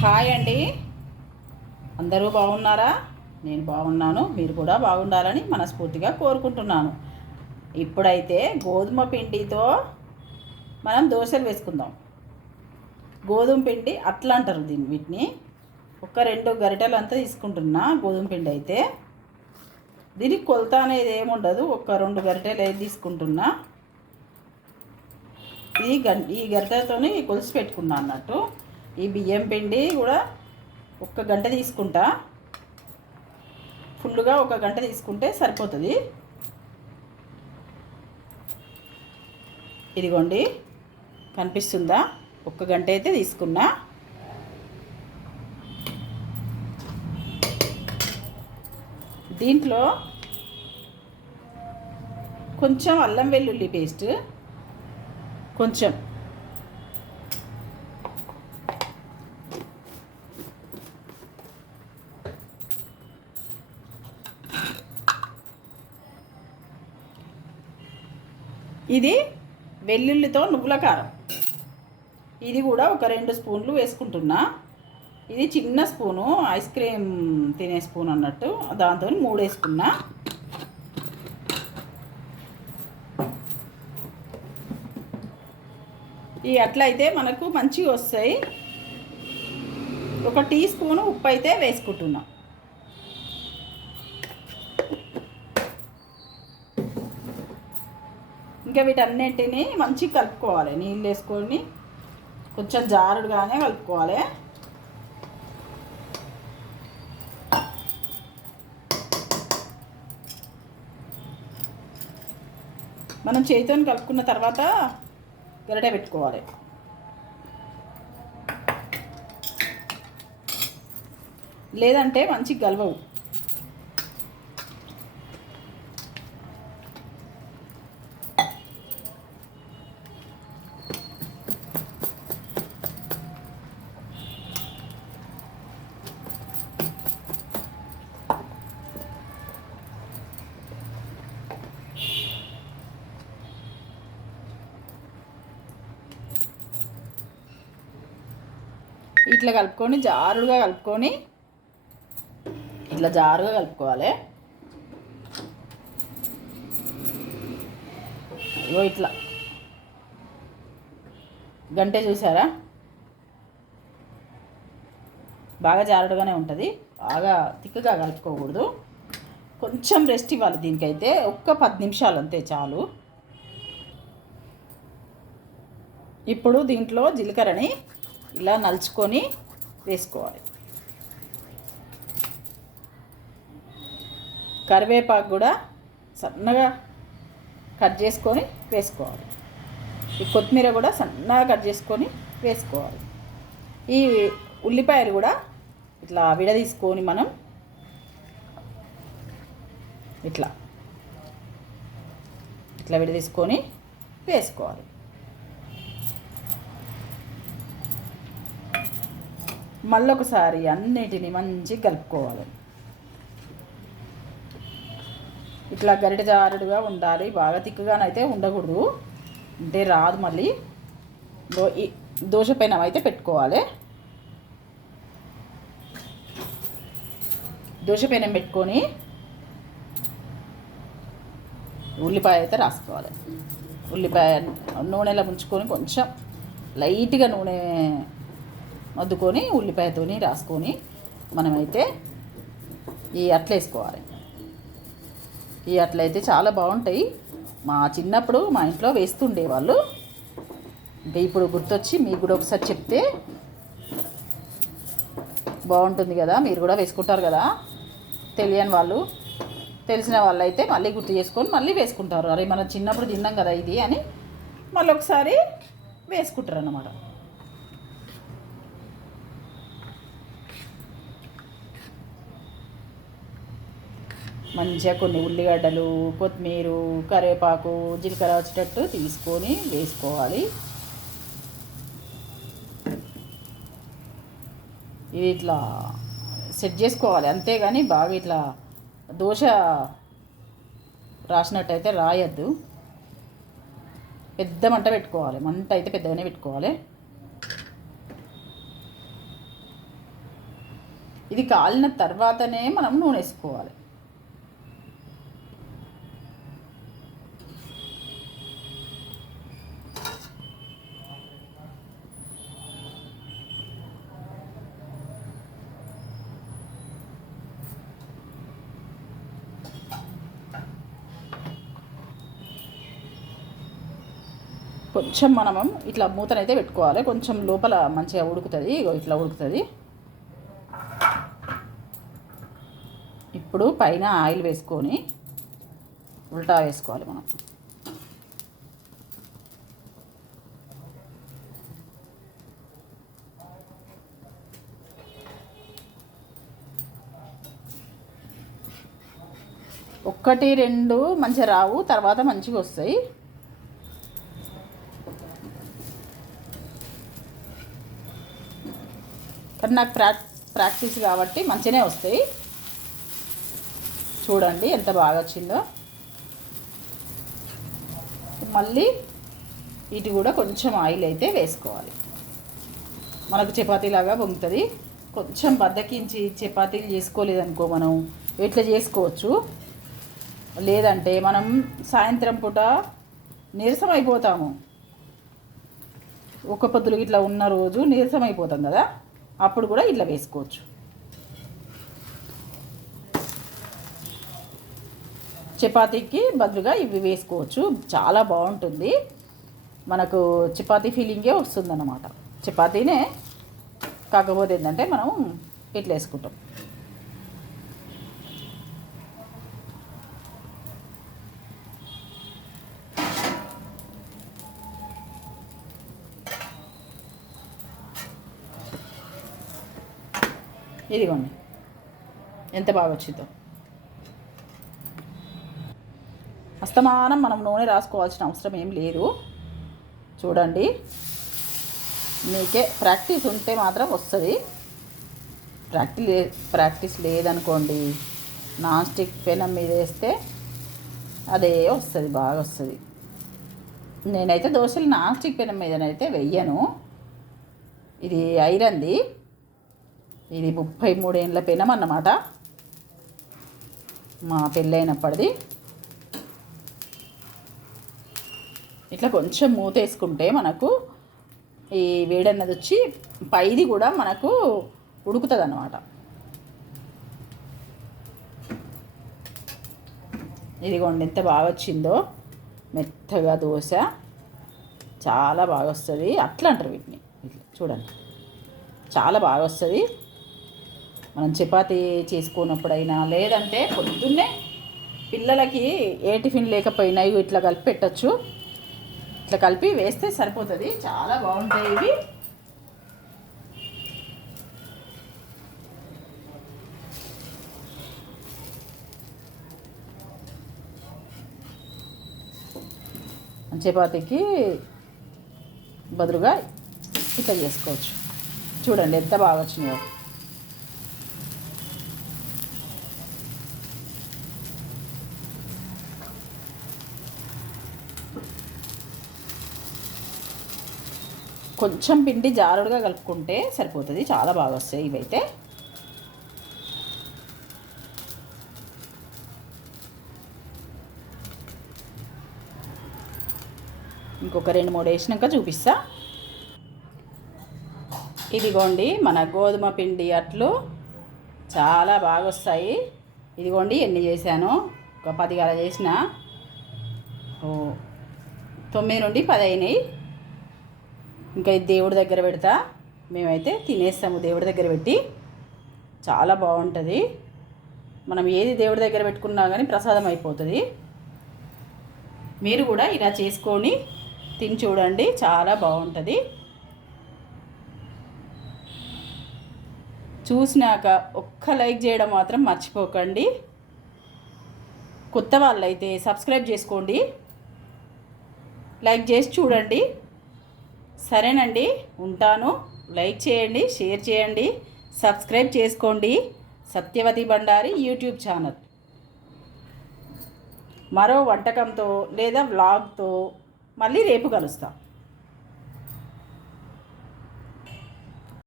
Hi అండి. అందరూ బాగున్నారా? నేను బాగున్నాను మీరు కూడా బాగుండాలని మనస్ఫూర్తిగా కోరుకుంటున్నాను. ఇప్పుడైతే గోధుమ పిండితో మనం దోశలు వేసుకుందాం. గోధుమ పిండి అట్లా అంటారు దీన్ని వీటిని. ఒక రెండు గరిటెలు అంతా తీసుకుంటున్నా గోధుమ పిండి అయితే. దీనికి కొలత అనేది ఏముండదు ఒక రెండు గరిటెలు అయితే తీసుకుంటున్నా. ఈ గ ఈ గరిటెలతోనే కొలిసి పెట్టుకున్నా అన్నట్టు. ఈ బియ్యం పిండి కూడా ఒక్క గంట తీసుకుంటా. ఫుల్గా ఒక గంట తీసుకుంటే సరిపోతుంది. ఇదిగోండి కనిపిస్తుందా? ఒక్క గంట అయితే తీసుకున్నా. దీంట్లో కొంచెం అల్లం వెల్లుల్లి పేస్ట్ కొంచెం ఇది వెల్లుల్లితో నువ్వుల కారం. ఇది కూడా ఒక రెండు స్పూన్లు వేసుకుంటున్నా. ఇది చిన్న స్పూను ఐస్ క్రీమ్ తినే స్పూన్ అన్నట్టు. దాంతో మూడు వేసుకున్నా ఈ అట్లయితే మనకు మంచిగా వస్తాయి. ఒక టీ స్పూను ఉప్పు అయితే వేసుకుంటున్నాం. ఇంకా వీటన్నిటిని మంచిగా కలుపుకోవాలి. నీళ్ళు వేసుకొని కొంచెం జారుడుగానే కలుపుకోవాలి. మనం చేతితో కలుపుకున్న తర్వాత గరిటె పెట్టుకోవాలి. లేదంటే మంచి గలవవు. ఇట్లా కలుపుకొని జారుడుగా కలుపుకొని ఇట్లా జారుగా కలుపుకోవాలి. ఇగో ఇట్లా. గంటే చూసారా? బాగా జారుడుగానే ఉంటుంది. బాగా తిక్కగా కలుపుకోకూడదు. కొంచెం రెస్ట్ ఇవ్వాలి దీనికైతే. ఒక్క పది నిమిషాలు అంతే చాలు. ఇప్పుడు దీంట్లో జీలకర్రని ఇలా నలుచుకొని వేసుకోవాలి. కరివేపాకు కూడా సన్నగా కట్ చేసుకొని వేసుకోవాలి. ఈ కొత్తిమీర కూడా సన్నగా కట్ చేసుకొని వేసుకోవాలి. ఈ ఉల్లిపాయలు కూడా ఇట్లా విడదీసుకొని మనం ఇట్లా ఇట్లా విడదీసుకొని వేసుకోవాలి. మళ్ళొకసారి అన్నిటిని మంచిగా కలుపుకోవాలి. ఇట్లా గరిట జారుడుగా ఉండాలి. బాగా తిక్కుగానైతే ఉండకూడదు. అంటే రాదు మళ్ళీ. దో దోశ పైన అయితే పెట్టుకోవాలి. దోశ పైన పెట్టుకొని ఉల్లిపాయ అయితే రాసుకోవాలి. ఉల్లిపాయ నూనెలో ముంచుకొని కొంచెం లైట్గా నూనె అద్దుకొని ఉల్లిపాయతోని రాసుకొని మనమైతే ఈ అట్ల వేసుకోవాలి ఈ అట్లయితే చాలా బాగుంటాయి. మా చిన్నప్పుడు మా ఇంట్లో వేస్తుండే వాళ్ళు ఇప్పుడు గుర్తొచ్చి మీకు కూడా ఒకసారి చెప్తే బాగుంటుంది కదా మీరు కూడా వేసుకుంటారు కదా. తెలియని వాళ్ళు తెలిసిన వాళ్ళు అయితే మళ్ళీ గుర్తు చేసుకొని మళ్ళీ వేసుకుంటారు. అరే మనం చిన్నప్పుడు తిన్నాం కదా ఇది అని మళ్ళీ ఒకసారి వేసుకుంటారు అన్నమాట మంచిగా కొన్ని ఉల్లిగడ్డలు కొత్తిమీర కరివేపాకు జీలకర్ర వచ్చేటట్టు తీసుకొని వేసుకోవాలి. ఇది ఇట్లా సెట్ చేసుకోవాలి. అంతేగాని బాగా ఇట్లా దోశ రాసినట్టయితే రాయద్దు. పెద్ద మంట పెట్టుకోవాలి. మంట అయితే పెద్దగానే పెట్టుకోవాలి. ఇది కాలిన తర్వాతనే మనం నూనె వేసుకోవాలి. కొంచెం మనము ఇట్లా మూతనైతే పెట్టుకోవాలి. కొంచెం లోపల మంచిగా ఉడుకుతుంది. ఇట్లా ఉడుకుతుంది. ఇప్పుడు పైన ఆయిల్ వేసుకొని ఉల్టా వేసుకోవాలి మనం. ఒక్కటి రెండు మంచిగా రావు. తర్వాత మంచిగా వస్తాయి. కానీ నాకు ప్రాక్ ప్రాక్టీస్ కాబట్టి మంచిగానే వస్తాయి. చూడండి ఎంత బాగా వచ్చిందో. మళ్ళీ ఇటు కూడా కొంచెం ఆయిల్ అయితే వేసుకోవాలి. మనకు చపాతీలాగా పొంగుతుంది. కొంచెం బద్దకించి చపాతీలు చేసుకోలేదనుకో మనం ఎట్లా చేసుకోవచ్చు? లేదంటే మనం సాయంత్రం పూట నీరసం అయిపోతాము ఒక్క పొద్దులు ఇట్లా ఉన్న రోజు నీరసం అయిపోతాం కదా? అప్పుడు కూడా ఇట్లా వేసుకోవచ్చు. చపాతీకి బదులుగా ఇవి వేసుకోవచ్చు. చాలా బాగుంటుంది. మనకు చపాతీ ఫీలింగే వస్తుందన్నమాట. చపాతీనే కాకపోతే ఏంటంటే మనం ఇట్లా వేసుకుంటాం. ఇదిగోండి. ఎంత బాగా వచ్చిందో. అస్తమానం మనం నూనె రాసుకోవాల్సిన అవసరం ఏం లేదు. చూడండి. మీకే ప్రాక్టీస్ ఉంటే మాత్రం వస్తుంది. ప్రాక్టీస్ ప్రాక్టీస్ లేదనుకోండి నాన్ స్టిక్ పెనం మీద వేస్తే అదే వస్తుంది బాగా వస్తుంది. నేనైతే దోశలు నాన్ స్టిక్ పెనం మీదనైతే వెయ్యను. ఇది ఐరన్ది. ఇది ముప్పై మూడేళ్ళ పెనం అన్నమాట. మా పెళ్ళైనప్పటిది. ఇట్లా కొంచెం మూతేసుకుంటే మనకు ఈ వేడన్నది వచ్చి పైది కూడా మనకు ఉడుకుతుంది అన్నమాట ఇదిగోండి ఎంత బాగా వచ్చిందో మెత్తగా దోశ. చాలా బాగా వస్తుంది అట్లా అంటారు వీటిని. ఇట్లా చూడండి. చాలా బాగా వస్తుంది మనం చపాతీ చేసుకున్నప్పుడైనా లేదంటే పొద్దున్నే పిల్లలకి ఏ టిఫిన్ లేకపోయినా ఇవి ఇట్లా కలిపి పెట్టచ్చు. ఇట్లా కలిపి వేస్తే సరిపోతుంది. చాలా బాగుంటాయి ఇవి. చపాతీకి బదులుగా ఇట్లా చేసుకోవచ్చు. చూడండి ఎంత బాగా వచ్చినాయో. కొంచెం పిండి జారుడుగా కలుపుకుంటే సరిపోతుంది. చాలా బాగా వస్తాయి ఇవైతే. ఇంకొక రెండు మూడు వేసినాక చూపిస్తా. ఇదిగోండి మన గోధుమ పిండి అట్లు చాలా బాగా వస్తాయి. ఇదిగోండి ఎన్ని చేశాను? ఒక పది గల చేసిన. తొమ్మిది నుండి పది అయినాయి. ఇంకా ఇది దేవుడి దగ్గర పెడతా. మేమైతే తినేస్తాము దేవుడి దగ్గర పెట్టి. చాలా బాగుంటుంది. మనం ఏది దేవుడి దగ్గర పెట్టుకున్నా కానీ ప్రసాదం అయిపోతుంది. మీరు కూడా ఇలా చేసుకొని తిని చూడండి. చాలా బాగుంటుంది. చూసినాక ఒక్క లైక్ చేయడం మాత్రం మర్చిపోకండి. కొత్త వాళ్ళైతే సబ్స్క్రైబ్ చేసుకోండి. లైక్ చేసి చూడండి. సరేనండి ఉంటాను. లైక్ చేయండి షేర్ చేయండి సబ్స్క్రైబ్ చేసుకోండి. Satyavathi Bandari YouTube channel. మరో వంటకంతో లేదా వ్లాగ్తో మళ్ళీ రేపు కలుస్తాం.